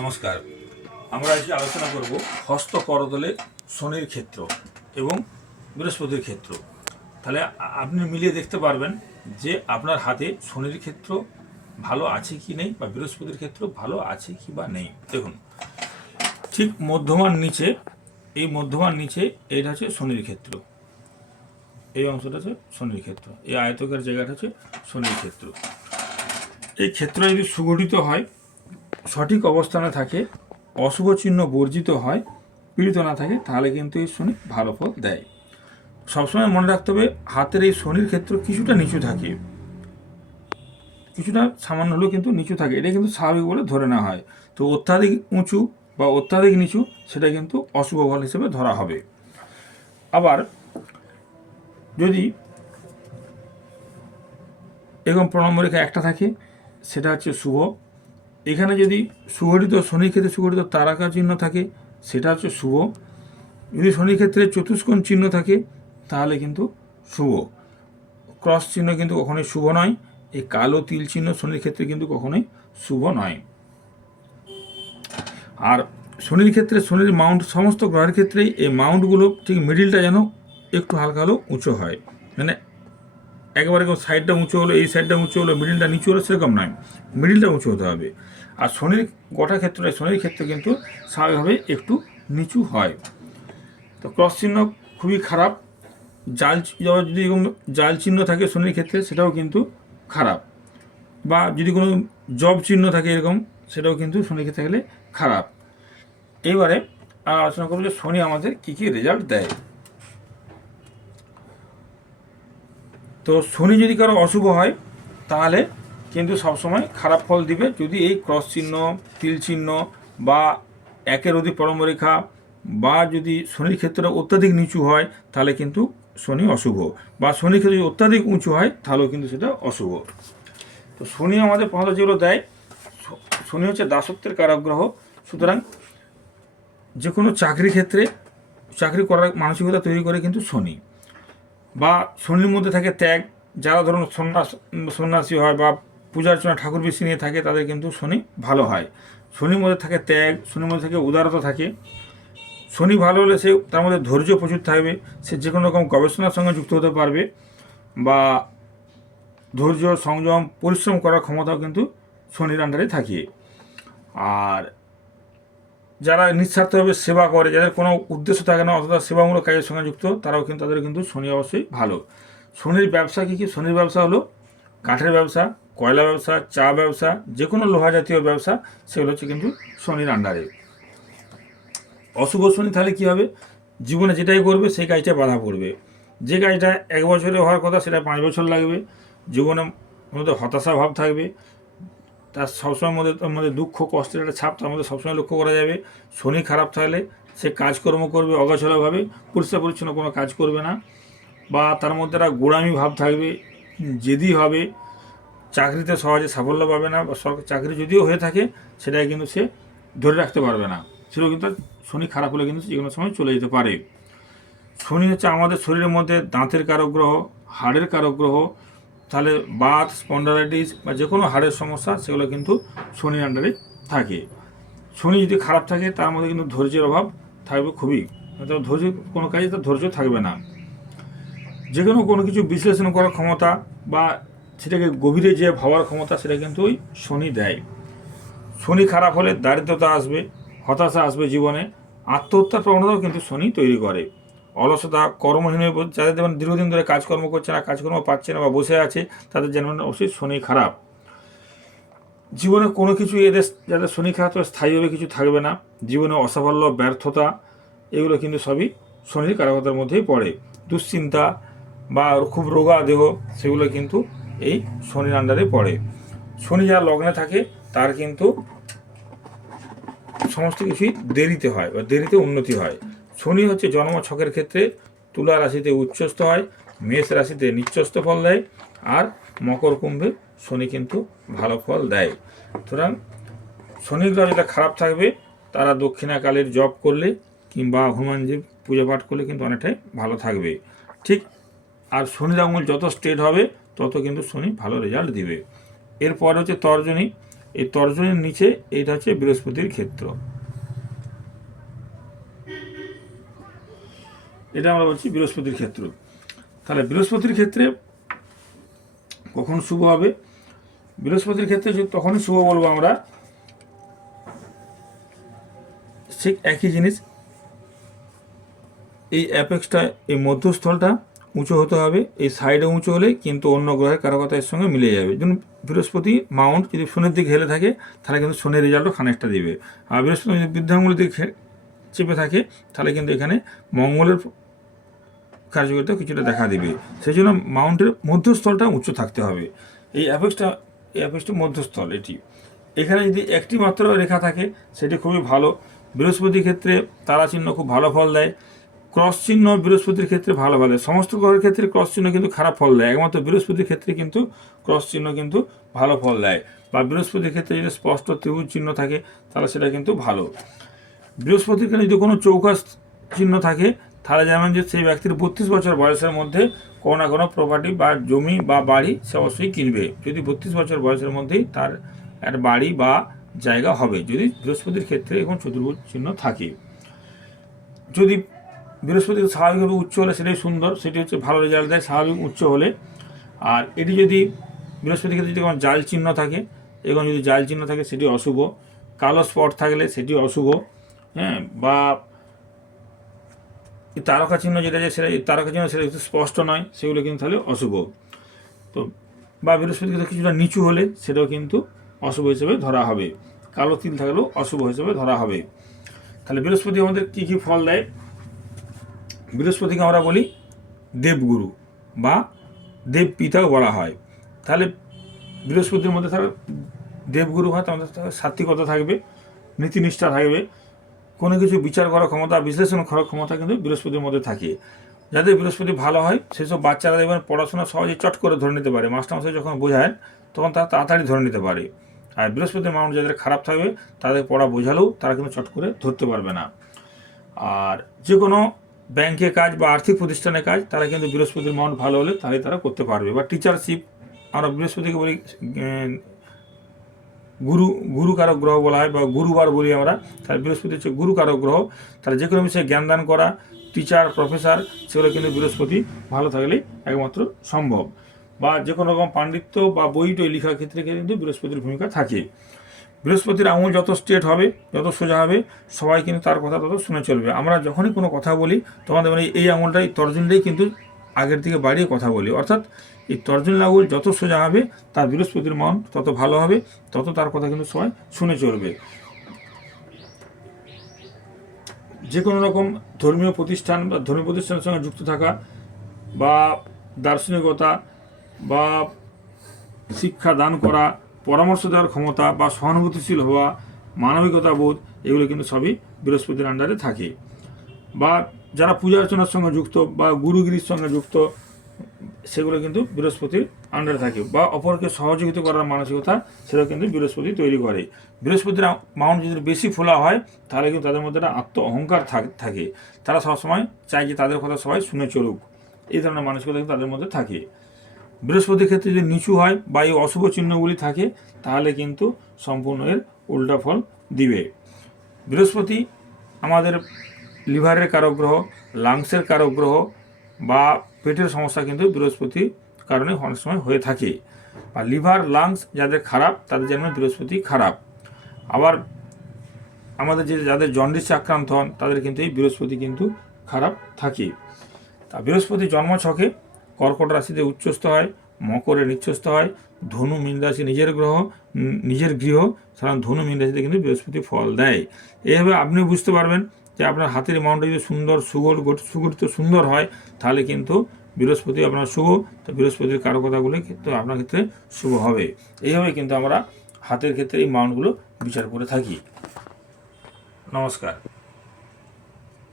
নমস্কার। আমরা আজকে আলোচনা করব হস্ত করতলে শনির ক্ষেত্র এবং বৃহস্পতির ক্ষেত্র। তাহলে আপনি মিলিয়ে দেখতে পারবেন যে আপনার হাতে শনির ক্ষেত্র ভালো আছে কি নেই বা বৃহস্পতির ক্ষেত্র ভালো আছে কি বা নেই। দেখুন, ঠিক মধ্যমার নিচে, এই মধ্যমার নিচে এইটা হচ্ছে শনির ক্ষেত্র। এই অংশটা হচ্ছে শনির ক্ষেত্র। এই আয়তকার জায়গাটা হচ্ছে শনির ক্ষেত্র। এই ক্ষেত্র যদি সুগঠিত হয় সঠিক অবস্থানে থাকে, অশুভ চিহ্ন বর্জিত হয়, পীড়িত না থাকে, তাহলে কিন্তু এই শনি ভালো ফল দেয়। সবসময় মনে রাখতে হবে, হাতের এই শনির ক্ষেত্র কিছুটা নিচু থাকে। কিছুটা সামান্য হলেও কিন্তু নিচু থাকে, এটা কিন্তু স্বাভাবিক বলে ধরে নেওয়া হয়। তো অত্যাধিক উঁচু বা অত্যাধিক নিচু, সেটা কিন্তু অশুভ ফল হিসেবে ধরা হবে। আবার, যদি এরকম প্রণম্বর রেখা একটা থাকে, সেটা হচ্ছে শুভ। এখানে যদি সুগঠিত শনির ক্ষেত্রে সুগঠিত তারাকা চিহ্ন থাকে, সেটা হচ্ছে শুভ। যদি শনির ক্ষেত্রে চতুষ্কোণ চিহ্ন থাকে, তাহলে কিন্তু শুভ। ক্রস চিহ্ন কিন্তু কখনোই শুভ নয়। এই কালো তিল চিহ্ন শনির ক্ষেত্রে কিন্তু কখনোই শুভ নয়। আর শনির ক্ষেত্রে শনির মাউন্ট, সমস্ত গ্রহের ক্ষেত্রেই এই মাউন্টগুলো ঠিক মিডিলটা যেন একটু হালকা হলেও উঁচু হয়। মানে একেবারে সাইডটা উঁচু হলো, এই সাইডটা উঁচু হলো মিডিলটা নিচু হলো সেরকম নয় মিডিলটা উঁচু হতে হবে। আর শনির গোটা ক্ষেত্রে শনির ক্ষেত্রে কিন্তু স্বাভাবিকভাবে একটু নিচু হয়। তো ক্রস চিহ্ন খুবই খারাপ। জাল যদি এরকম জাল চিহ্ন থাকে শনির ক্ষেত্রে, সেটাও কিন্তু খারাপ। বা যদি কোনো জব চিহ্ন থাকে এরকম, সেটাও কিন্তু শনির ক্ষেত্রে গেলে খারাপ। এবারে আলোচনা করব যে শনি আমাদের কী কী রেজাল্ট দেয়। তো শনি যদি কারও অশুভ হয়, তাহলে কিন্তু সবসময় খারাপ ফল দিবে। যদি এই ক্রস চিহ্ন, তিল চিহ্ন বা একের অধিক পরমরেখা বা যদি শনির ক্ষেত্রে অত্যাধিক নিচু হয়, তাহলে কিন্তু শনি অশুভ। বা শনির ক্ষেত্রে যদি অত্যাধিক উঁচু হয়, তাহলেও কিন্তু সেটা অশুভ। তো শনি আমাদের প্রধানত যেগুলো দেয়। শনি হচ্ছে দাসত্বের কারাগ্রহ। সুতরাং যে কোনো চাকরি ক্ষেত্রে চাকরি করার মানসিকতা তৈরি করে কিন্তু শনি। বা শনির মধ্যে থাকে ত্যাগ, যারা ধরুন সন্ন্যাস, সন্ন্যাসী হয় বা পূজার জন্য ঠাকুর বেশি নিয়ে থাকে, তাদের কিন্তু শনি ভালো হয়। শনির মধ্যে থাকে ত্যাগ, শনির মধ্যে থাকে উদারতা থাকে। শনি ভালো হলে সে, তার মধ্যে ধৈর্য প্রচুর থাকবে, সে যে কোনো রকম গবেষণার সঙ্গে যুক্ত হতে পারবে বা ধৈর্য, সংযম, পরিশ্রম করার ক্ষমতাও কিন্তু শনির আন্ডারে থাকে আর যারা নিঃস্বার্থভাবে সেবা করে, যাদের কোনো উদ্দেশ্য থাকে না, অথবা সেবামূলক কাজের সঙ্গে যুক্ত, তারাও কিন্তু, তাদের কিন্তু শনি অবশ্যই ভালো। শনির ব্যবসা কী কী? শনির ব্যবসা হলো কাঠের ব্যবসা, কয়লা ব্যবসা, চা ব্যবসা যে কোনো লোহা জাতীয় ব্যবসা, সেগুলো হচ্ছে কিন্তু শনির আন্ডারে অশুভ শনি তাহলে কী হবে? জীবনে যেটাই করবে, সেই কাজটা বাধা পড়বে। যে কাজটা এক বছরে হওয়ার কথা, সেটা পাঁচ বছর লাগবে। জীবনে মধ্যে হতাশা ভাব থাকবে। তার সবসময় মধ্যে তার মধ্যে দুঃখ, কষ্টের একটা ছাপ তার মধ্যে সবসময় লক্ষ্য করা যাবে। শনি খারাপ থাকলে সে কাজকর্ম করবে, অগোছালোভাবে পরিষ্কার পরিচ্ছন্ন কোনো কাজ করবে না। বা তার মধ্যে একটা গোড়ামি ভাব থাকবে, জেদি হবে, চাকরিতে সহজে সাফল্য পাবে না বা সরকার চাকরি যদিও হয়ে থাকে, সেটাই কিন্তু সে ধরে রাখতে পারবে না। সেটাও কিন্তু শনি খারাপ হলে কিন্তু যে কোনো সময় চলে যেতে পারে। শনি হচ্ছে আমাদের শরীরের মধ্যে দাঁতের কারক গ্রহ হাড়ের কারক গ্রহ তাহলে বাত স্পন্ডারাইটিস বা যে কোনো হাড়ের সমস্যা, সেগুলো কিন্তু শনির আন্ডারে থাকে। শনি যদি খারাপ থাকে, তার মধ্যে কিন্তু ধৈর্যের অভাব থাকবে খুবই। ধৈর্য, কোনো কাজে তার ধৈর্য থাকবে না। যে কোনো কোনো কিছু বিশ্লেষণ করার ক্ষমতা বা সেটাকে গভীরে যে ভাবার ক্ষমতা, সেটা কিন্তু ওই শনি দেয়। শনি খারাপ হলে দারিদ্রতা আসবে, হতাশা আসবে জীবনে। আত্মহত্যার প্রবণতাও কিন্তু শনি তৈরি করে। অলসতা কর্মহীন যাদের যেমন দীর্ঘদিন ধরে কাজকর্ম করছে না, কাজকর্ম পাচ্ছে না বা বসে আছে, তাদের যেন অবশ্যই শনি খারাপ। জীবনে কোনো কিছু এদের, যাদের শনি খারাপ স্থায়ীভাবে কিছু থাকবে না। জীবনে অসাফল্য, ব্যর্থতা, এগুলো কিন্তু সবই শনির কারকতার মধ্যেই পড়ে। দুশ্চিন্তা বা খুব রোগা দেহ, সেগুলো কিন্তু এই শনির আন্ডারে পড়ে। শনি যার লগ্নে থাকে, তার কিন্তু সমস্ত কিছুই দেরিতে হয় বা দেরিতে উন্নতি হয়। শনি হচ্ছে জন্ম ছকের ক্ষেত্রে তুলা রাশিতে উচ্চস্থ হয়, মেষ রাশিতে নিচ্চস্থ ফল দেয়, আর মকর কুম্ভে শনি কিন্তু ভালো ফল দেয়। সুতরাং শনি গ্রহ যেটা খারাপ থাকবে, তারা দক্ষিণাকালের জপ করলে কিংবা হনুমানজি পূজা পাঠ করলে কিন্তু অনেকটাই ভালো থাকবে। ঠিক, আর শনির আঙুল যত স্ট্রেট হবে, তত কিন্তু শনি ভালো রেজাল্ট দিবে। এরপর হচ্ছে তর্জনী। এই তর্জনীর নিচে এইটা হচ্ছে বৃহস্পতির ক্ষেত্র। এটা আমরা বলছি বৃহস্পতির ক্ষেত্র। তাহলে বৃহস্পতির ক্ষেত্রে কখন শুভ হবে? বৃহস্পতির ক্ষেত্রে তখনই শুভ বলব আমরা, ঠিক একই জিনিস, এই অ্যাপেক্সটা, এই মধ্যস্থলটা উঁচু হতে হবে, এই সাইডে উঁচু হলে কিন্তু অন্য গ্রহের কারকতা এর সঙ্গে মিলে যাবে। যেমন বৃহস্পতি মাউন্ট যদি শোনের দিকে হেলে থাকে, তাহলে কিন্তু শোনের রেজাল্টও খানিকটা দিবে। আর বৃহস্পতি যদি বৃদ্ধাঙ্গুলের দিকে চেপে থাকে, তাহলে কিন্তু এখানে মঙ্গলের কার্যকারিতা কিছুটা দেখা দেবে। সেই জন্য মাউন্টের মধ্যস্থলটা উচ্চ থাকতে হবে। এই অ্যাপেক্সটা এই অ্যাপেক্সটা মধ্যস্থল এটি। এখানে যদি একটি মাত্র রেখা থাকে, সেটি খুবই ভালো। বৃহস্পতির ক্ষেত্রে তারা চিহ্ন খুব ভালো ফল দেয়। ক্রস চিহ্ন বৃহস্পতির ক্ষেত্রে ভালো ফল দেয়। সমস্ত গ্রহের ক্ষেত্রে ক্রস চিহ্ন কিন্তু খারাপ ফল দেয়। একমাত্র বৃহস্পতির ক্ষেত্রে কিন্তু ক্রস চিহ্ন কিন্তু ভালো ফল দেয়। বা বৃহস্পতির ক্ষেত্রে যদি স্পষ্ট ত্রিভুজ চিহ্ন থাকে, তাহলে সেটা কিন্তু ভালো। বৃহস্পতির ক্ষেত্রে যদি কোনো চৌকাস চিহ্ন থাকে তাহলে যেমন যে সেই ব্যক্তির বত্রিশ বছর বয়সের মধ্যে কোনো না কোনো প্রপার্টি বা জমি বা বাড়ি সে অবশ্যই কিনবে। যদি বত্রিশ বছর বয়সের মধ্যেই তার একটা বাড়ি বা জায়গা হবে, যদি বৃহস্পতির ক্ষেত্রে এখন চতুর্ভুজ চিহ্ন থাকে। যদি বৃহস্পতি স্বাভাবিকভাবে উচ্চ হলে সেটাই সুন্দর, সেটি হচ্ছে ভালো রেজাল্ট দেয়, স্বাভাবিক উচ্চ হলে। আর এটি যদি বৃহস্পতির ক্ষেত্রে যদি কোনো জাল চিহ্ন থাকে এবং যদি জাল চিহ্ন থাকে সেটি অশুভ। কালো স্পট থাকলে সেটি অশুভ। হ্যাঁ বা তারকা চিহ্ন যেটা যে সেটা তারকা চিহ্ন সেটা একটু স্পষ্ট নয়, সেগুলো কিন্তু তাহলে অশুভ। তো, বা বৃহস্পতি ক্ষেত্রে কিছুটা নিচু হলে সেটাও কিন্তু অশুভ হিসেবে ধরা হবে। কালো তিল থাকলেও অশুভ হিসেবে ধরা হবে। তাহলে বৃহস্পতি আমাদের কী কী ফল দেয়? বৃহস্পতিকে আমরা বলি দেবগুরু বা দেব পিতাও বলা হয়। তাহলে বৃহস্পতির মধ্যে তার দেবগুরু হয় তার সাত্বিকতা থাকবে, নীতিনিষ্ঠা থাকবে। কোনো কিছু বিচার করার ক্ষমতা, বিশ্লেষণ করার ক্ষমতা কিন্তু বৃহস্পতির মধ্যে থাকে। যাদের বৃহস্পতি ভালো হয়, সেসব বাচ্চারা দেখবেন পড়াশোনা সহজে চট করে ধরে নিতে পারে। মাস্টারমশাই যখন বোঝায় তখন তারা তাড়াতাড়ি ধরে নিতে পারে। আর বৃহস্পতির মাউন্ট যাদের খারাপ থাকবে, তাদের পড়া বোঝালেও তারা কিন্তু চট করে ধরতে পারবে না। আর যে কোনো ব্যাংকে কাজ বা আর্থিক প্রতিষ্ঠানে কাজ, তারা কিন্তু বৃহস্পতির মাউন্ট ভালো হলে তাহলে তারা করতে পারবে। বা টিচারশিপ আমরা বৃহস্পতিকে বলি গুরু গুরু কারক গ্রহ বলা হয় বা গুরুবার বলি আমরা। তাহলে বৃহস্পতি হচ্ছে গুরু কারক গ্রহ। তাহলে যে কোনো বিষয়ে জ্ঞান দান করা টিচার প্রফেসর সেগুলো কিন্তু বৃহস্পতি ভালো থাকলেই একমাত্র সম্ভব। বা যে কোনো রকম পাণ্ডিত্য বা বই টই লেখার ক্ষেত্রে কিন্তু বৃহস্পতির ভূমিকা থাকে। বৃহস্পতির আঙুল যত স্ট্রেট হবে, যত সোজা হবে, সবাই কিন্তু তার কথা তত শুনে চলবে। আমরা যখনই কোনো কথা বলি, তখন এই- এই আঙুলটাই, তর্জনটাই কিন্তু আগের দিকে বাড়িয়ে কথা বলি। অর্থাৎ এই তর্জন আঙুল যত সোজা হবে, তার বৃহস্পতির মন তত ভালো হবে, তত তার কথা কিন্তু সবাই শুনে চলবে। যে কোনো রকম ধর্মীয় প্রতিষ্ঠান বা ধর্মীয় প্রতিষ্ঠানের সঙ্গে যুক্ত থাকা বা দার্শনিকতা বা শিক্ষা দান করা, পরামর্শ দেওয়ার ক্ষমতা বা সহানুভূতিশীল হওয়া মানবিকতা বোধ এগুলো কিন্তু সবই বৃহস্পতির আন্ডারে থাকে। বা যারা পূজা অর্চনার সঙ্গে যুক্ত বা গুরুগিরির সঙ্গে যুক্ত, সেগুলো কিন্তু বৃহস্পতির আন্ডারে থাকে বা অপরকে সহযোগিতা করার মানসিকতা সেটা কিন্তু বৃহস্পতি তৈরি করে। বৃহস্পতির মাউন্ট যদি বেশি ফোলা হয়, তাহলে কিন্তু তাদের মধ্যে একটা আত্ম অহংকার থাক- তারা সবসময় চায় যে তাদের কথা সবাই শুনে চলুক। এই ধরনের মানসিকতা কিন্তু তাদের মধ্যে থাকে। বৃহস্পতির ক্ষেত্রে যদি নিচু হয় বা এই অশুভ চিহ্নগুলি থাকে, তাহলে কিন্তু সম্পূর্ণ এর উল্টা ফল দিবে। বৃহস্পতি আমাদের লিভারের কারক গ্রহ লাংসের কারক গ্রহ বা পেটের সমস্যা কিন্তু বৃহস্পতির কারণে অনেক সময় হয়ে থাকে। বা লিভার, লাংস যাদের খারাপ, তাদের জন্য বৃহস্পতি খারাপ। আবার আমাদের যে যাদের জন্ডিসে আক্রান্ত হন, তাদের কিন্তু এই বৃহস্পতি কিন্তু খারাপ থাকে। তা বৃহস্পতি জন্ম ছকে কর্কট রাশিতে উচ্চস্থ হয়, মকরে নিচ্ছস্থ হয়, ধনু মীন রাশি নিজের গ্রহ নিজের গৃহ সাধারণ ধনু মীন রাশিতে কিন্তু বৃহস্পতি ফল দেয়। এইভাবে আপনি বুঝতে পারবেন যে আপনার হাতের মাউন্টটা যদি সুন্দর সুগর গঠ- সুগঠিত সুন্দর হয়, তাহলে কিন্তু বৃহস্পতি আপনার শুভ, তো বৃহস্পতির কারও কারকতাগুলো কিন্তু আপনার ক্ষেত্রে শুভ হবে। এইভাবে কিন্তু আমরা হাতের ক্ষেত্রে এই মাউন্টগুলো বিচার করে থাকি। নমস্কার।